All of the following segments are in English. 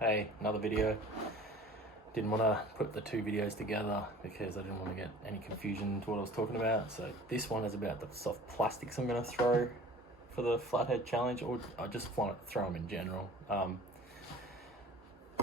Hey, another video. Didn't want to put the two videos together because I didn't want to get any confusion to what I was talking about. So this one is about the soft plastics I'm going to throw for the Flathead challenge, or I just want to throw them in general.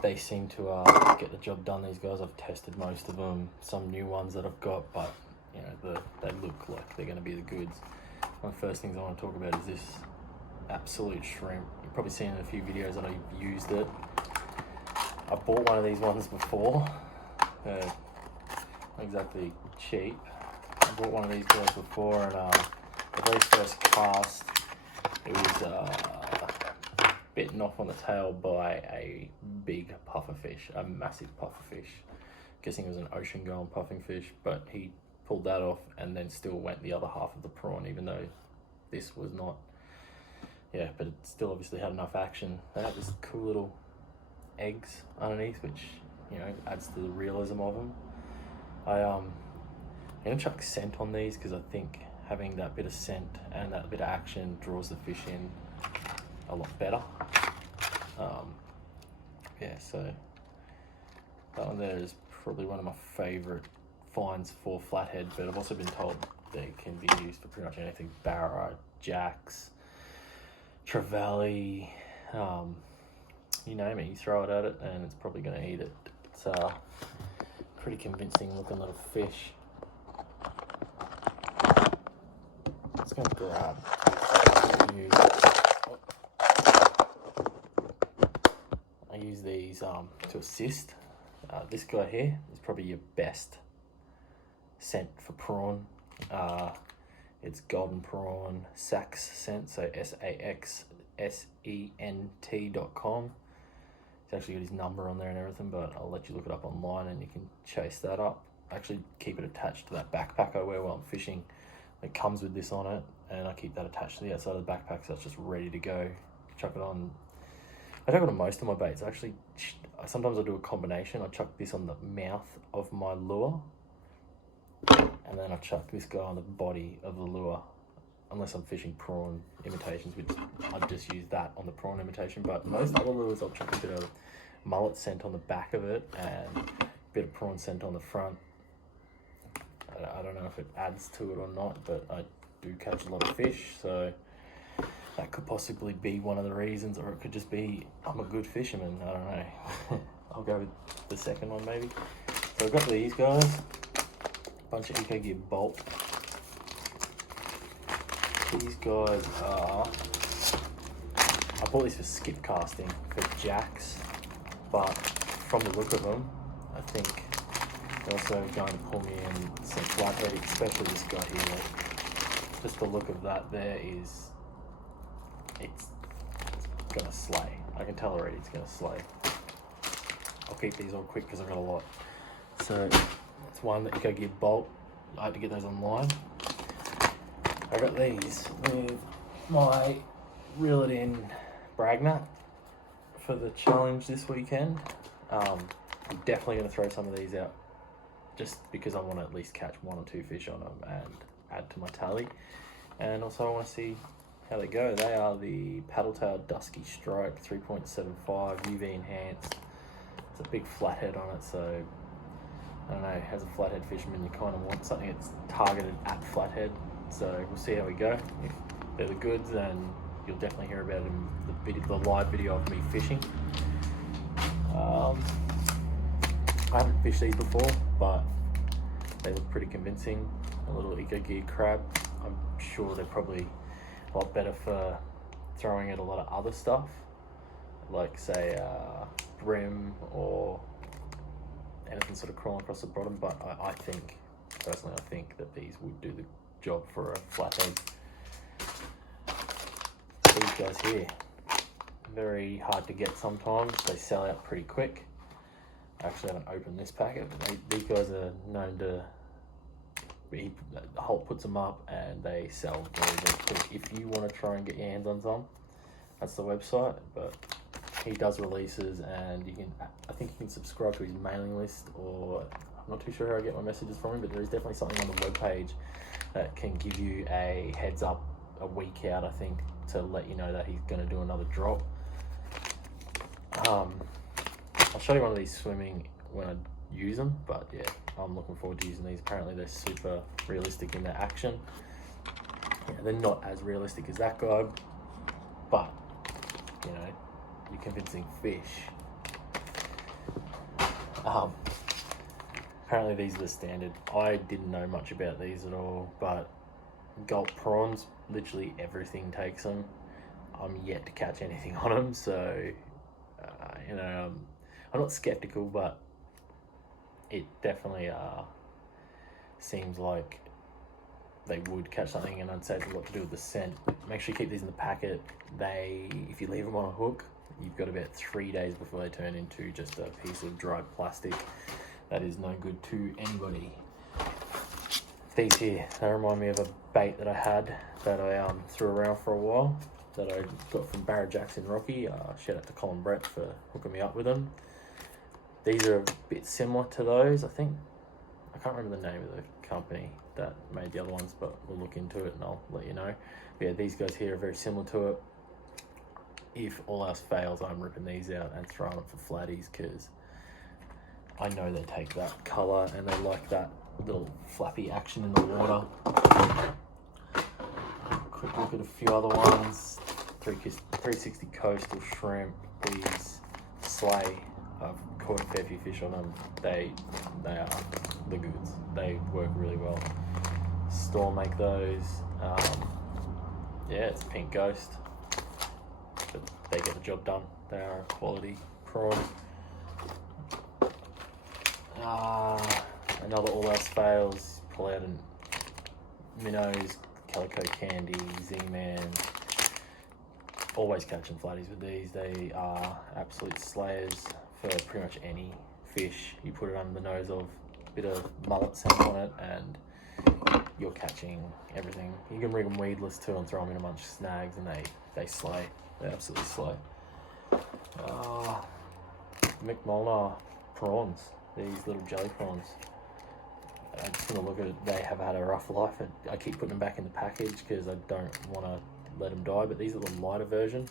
They seem to get the job done, these guys. I've tested most of them, some new ones that I've got, but you know, they look like they're going to be the goods. One of the first things I want to talk about is this absolute shrimp. You've probably seen in a few videos that I've used it. I bought one of these ones before. Not exactly cheap. I bought one of these guys before, and the very first cast, it was bitten off on the tail by a big pufferfish, a massive pufferfish. Guessing it was an ocean-going puffing fish, but he pulled that off and then still went the other half of the prawn, even though this was not. Yeah, but it still obviously had enough action. They had this cool little eggs underneath, which, you know, adds to the realism of them. I'm gonna chuck scent on these because I think having that bit of scent and that bit of action draws the fish in a lot better. Yeah, so that one there is probably one of my favorite finds for flathead, but I've also been told they can be used for pretty much anything: barra, jacks, trevally, you name it, you throw it at it and it's probably going to eat it. It's a pretty convincing looking little fish. It's going to grab. I use these to assist. This guy here is probably your best scent for prawn. It's golden prawn sax scent, so saxsent.com. He's actually got his number on there and everything, but I'll let you look it up online and you can chase that up. I actually keep it attached to that backpack I wear while I'm fishing. It comes with this on it, and I keep that attached to the outside of the backpack, so it's just ready to go. Chuck it on. I chuck it on most of my baits. Actually, sometimes I do a combination. I chuck this on the mouth of my lure, and then I chuck this guy on the body of the lure, unless I'm fishing prawn imitations, which I've just used that on the prawn imitation. But most other lures, I'll chuck a bit of mullet scent on the back of it and a bit of prawn scent on the front. I don't know if it adds to it or not, but I do catch a lot of fish, so that could possibly be one of the reasons, or it could just be I'm a good fisherman. I don't know. I'll go with the second one maybe. So I've got these guys, a bunch of Eco Gear bolt. These guys are, I bought these for skip casting for jacks, but from the look of them, I think they're also going to pull me in some flathead, especially this guy here. Like, just the look of that there is, it's gonna slay. I can tell already it's gonna slay. I'll keep these all quick because I've got a lot. So it's one that you go get bolt. I had to get those online. I got these with my reel it in brag net for the challenge this weekend. I'm definitely going to throw some of these out just because I want to at least catch one or two fish on them and add to my tally. And also I want to see how they go. They are the Paddletail Dusky Strike 3.75 UV enhanced. It's a big flathead on it, so I don't know, as a flathead fisherman you kind of want something that's targeted at flathead. So we'll see how we go. If they're the goods, then you'll definitely hear about it in the live video of me fishing. I haven't fished these before, but they look pretty convincing. A little Eco Gear crab. I'm sure they're probably a lot better for throwing at a lot of other stuff, like say brim or anything sort of crawling across the bottom. But I think, personally, I think that these would do the job for a flathead. These guys here, very hard to get sometimes. They sell out pretty quick. I actually haven't opened this packet, but these guys are known to, Holt puts them up and they sell very, very quick. If you want to try and get your hands on some, that's the website. But he does releases, and you can, I think you can subscribe to his mailing list, or I'm not too sure how I get my messages from him, but there is definitely something on the webpage that can give you a heads up a week out, I think, to let you know that he's going to do another drop. show you one of these swimming when I use them, but yeah, I'm looking forward to using these. Apparently they're super realistic in their action. Yeah, they're not as realistic as that guy, but you know, you're convincing fish. Apparently these are the standard. I didn't know much about these at all, but gulp prawns, literally everything takes them. I'm yet to catch anything on them, so you know, I'm not skeptical, but it definitely seems like they would catch something, and I'd say it's a lot to do with the scent. Make sure you keep these in the packet. If you leave them on a hook, you've got about 3 days before they turn into just a piece of dried plastic. That is no good to anybody. These here, they remind me of a bait that I had that I threw around for a while, that I got from Barra Jacks in Rocky. Shout out to Colin Brett for hooking me up with them. These are a bit similar to those, I think. I can't remember the name of the company that made the other ones, but we'll look into it and I'll let you know. But yeah, these guys here are very similar to it. If all else fails, I'm ripping these out and throwing them for flatties, because I know they take that colour and they like that little flappy action in the water. Quick look at a few other ones. 360 coastal shrimp. These slay. I've caught a fair few fish on them. They are the goods. They work really well. Store make those. Yeah, it's a pink ghost, but they get the job done. They are a quality prawn. Another all else fails. Pull out and minnows, calico candy, Z-Man. Always catching flatties with these. They are absolute slayers for pretty much any fish. You put it under the nose of, a bit of mullet scent on it, and you're catching everything. You can rig them weedless too and throw them in a bunch of snags, and they slay. They absolutely slay. Mick Molnar prawns. These little jelly prawns. I'm just gonna look at it. They have had a rough life. I keep putting them back in the package because I don't want to let them die, but these are the lighter version.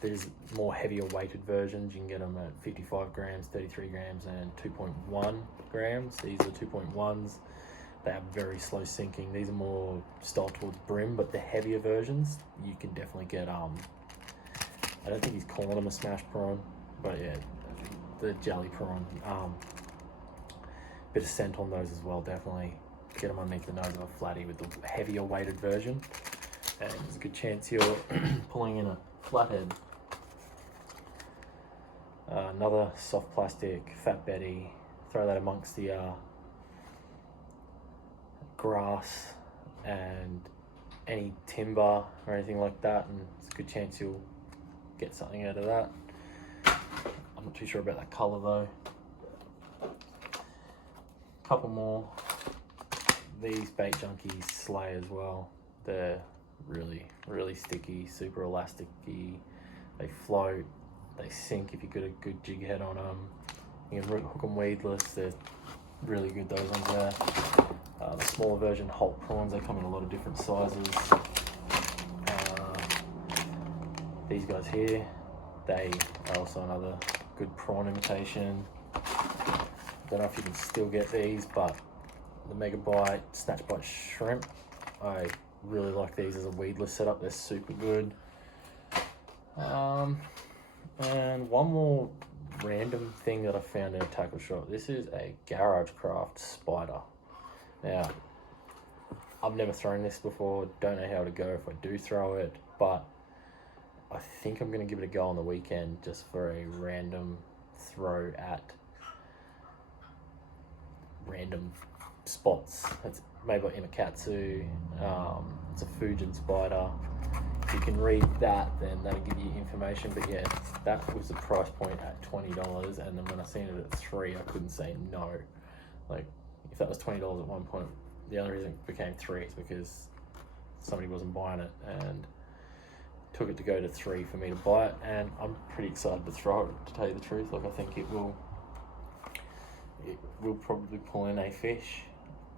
There's more heavier weighted versions. You can get them at 55 grams, 33 grams, and 2.1 grams. These are 2.1s. They are very slow sinking. These are more styled towards brim, but the heavier versions, you can definitely get, I don't think he's calling them a smash prawn, but yeah, the jelly prawn. Bit of scent on those as well, definitely. Get them underneath the nose of a flatty with the heavier weighted version. And there's a good chance you're pulling in a flathead. Another soft plastic, Fat Betty. Throw that amongst the grass and any timber or anything like that, and it's a good chance you'll get something out of that. I'm not too sure about that colour though. Couple more. These bait junkies slay as well. They're really, really sticky, super elasticy. They float, they sink if you got a good jig head on them. You can hook them weedless. They're really good, those ones there. The smaller version, Holt prawns, they come in a lot of different sizes. These guys here, they are also another good prawn imitation. Don't know if you can still get these, but the Mega Bite, Snatch Bite Shrimp, I really like these as a weedless setup. They're super good. And one more random thing that I found in a tackle shop. This is a Garage Craft spider. Now, I've never thrown this before. Don't know how to go if I do throw it, but I think I'm going to give it a go on the weekend just for a random throw at random spots. It's made by Imakatsu. It's a Fujin spider. If you can read that, then that'll give you information. But yeah, that was the price point at $20, and then when I seen it at $3, I couldn't say no. Like, if that was $20 at one point, the only reason it became $3 is because somebody wasn't buying it, and took it to go to $3 for me to buy it. And I'm pretty excited to throw it, to tell you the truth. Like, I think it will probably pull in a fish.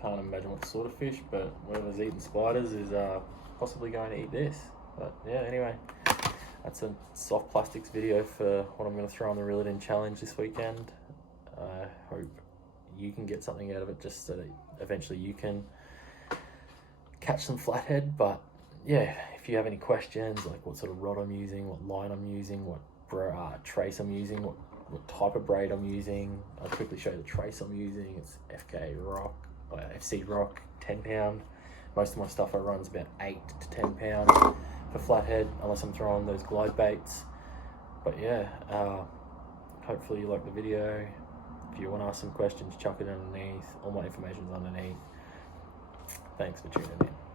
Can't imagine what sort of fish, but whoever's eating spiders is possibly going to eat this. But yeah, anyway, that's a soft plastics video for what I'm going to throw on the Reel It In challenge this weekend. I hope you can get something out of it, just so that eventually you can catch some flathead. But yeah, if you have any questions, like what sort of rod I'm using, what line I'm using, what trace I'm using, what type of braid I'm using, I'll quickly show you the trace I'm using. It's FC Rock 10 pound. Most of my stuff I run's about 8 to 10 pound for flathead, unless I'm throwing those glide baits. But yeah, hopefully you like the video. If you want to ask some questions, chuck it underneath. All my information's underneath. Thanks for tuning in.